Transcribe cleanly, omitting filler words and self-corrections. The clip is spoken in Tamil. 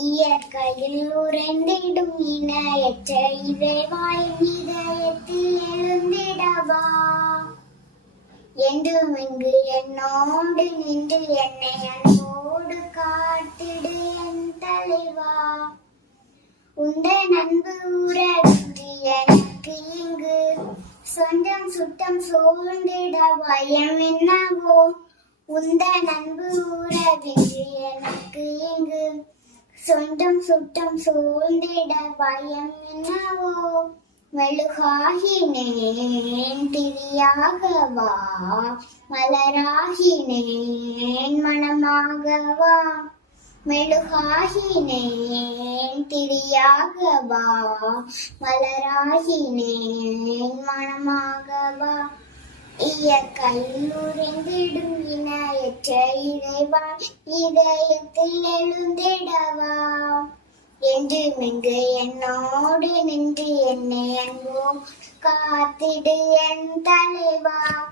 இயற்கையில் உறைந்திடும் இணையற்ற இறைவாயின் இதயத்தில் எழுந்திடவா என்றுமிங்கு என்னோடு நின்று என்னை அன்போடு காத்திடு என் தலைவா. உந்தன் அன்பு உறவின்றி எனக்கு இங்கு சொந்தம் சுத்தம் சூழ்ந்திட பயம் என்னவோ. உந்தன் அன்பு உறவின்றி எனக்கு இங்கு சொந்தம் சுத்தம் சூழ்ந்திட பயம் என்னவோ. மெழுகாகினேன் திரியாகவா மலராகினேன் மனமாகவா. மெழுகாகினேன் திரியாகவா மலராகினேன் மனமாகவா. இயற்கையில் உறைந்திடும் இணையற்ற இறைவா இதயத்தில் எழுந்திடவா என்றுமிங்கு என்னோடு நின்று என்னை அன்போ காத்திடு என் தலைவா.